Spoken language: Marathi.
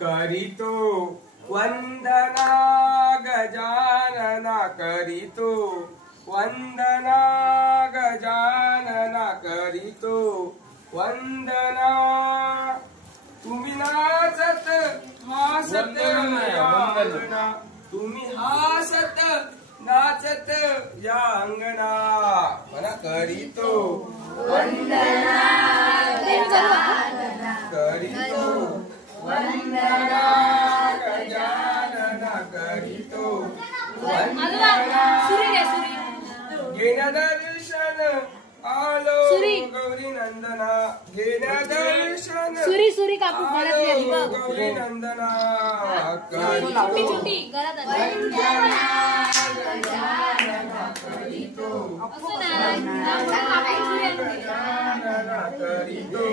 करीतो वंदना गजानना करीतो वंदना गजानना करीतो वंदना तुम्ही नाचत हासत अंगणा तुम्ही हासत नाचत या अंगणा मला करीतो वंदना करीतो वंदना गजानना करीतो वंदना घेण्या दर्शन आलो गौरी नंदना घेण्या दर्शन सुरी काकू आलो गौरी नंदना छोटी वंदना गजानना करीतो असं नाही गजानना करीतो